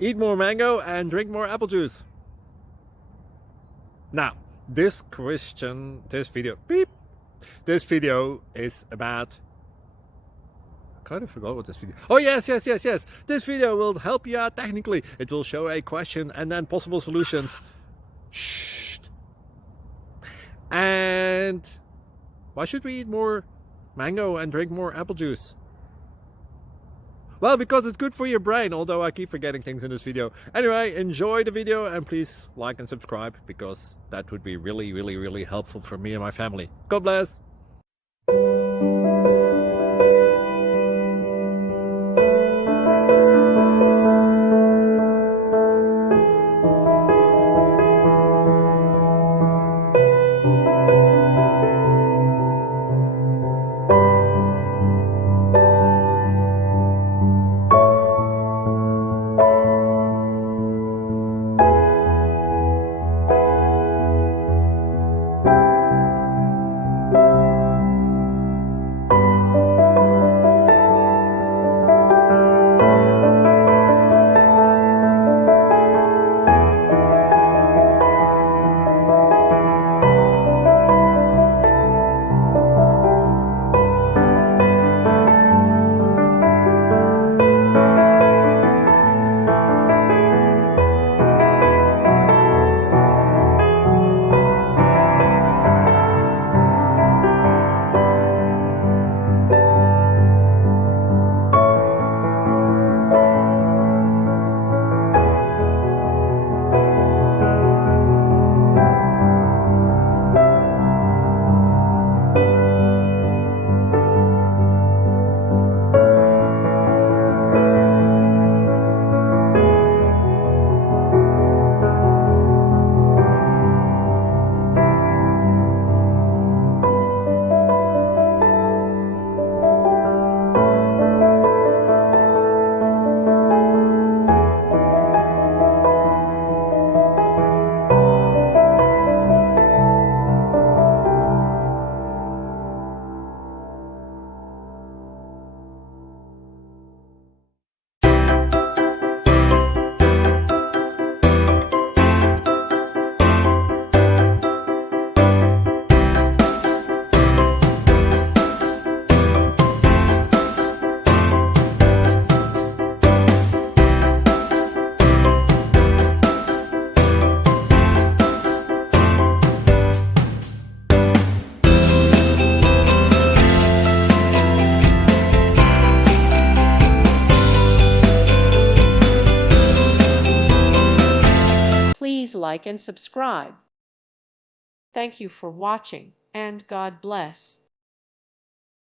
Eat more mango and drink more apple juice. Now, this video is about, I kind of forgot what this video. Oh, yes. This video will help you out technically. It will show a question and then possible solutions. Shh. And why should we eat more mango and drink more apple juice? Well, because it's good for your brain, although I keep forgetting things in this video. Anyway, enjoy the video and please like and subscribe, because that would be really helpful for me and my family. God bless. Please like and subscribe. Thank you for watching, and God bless.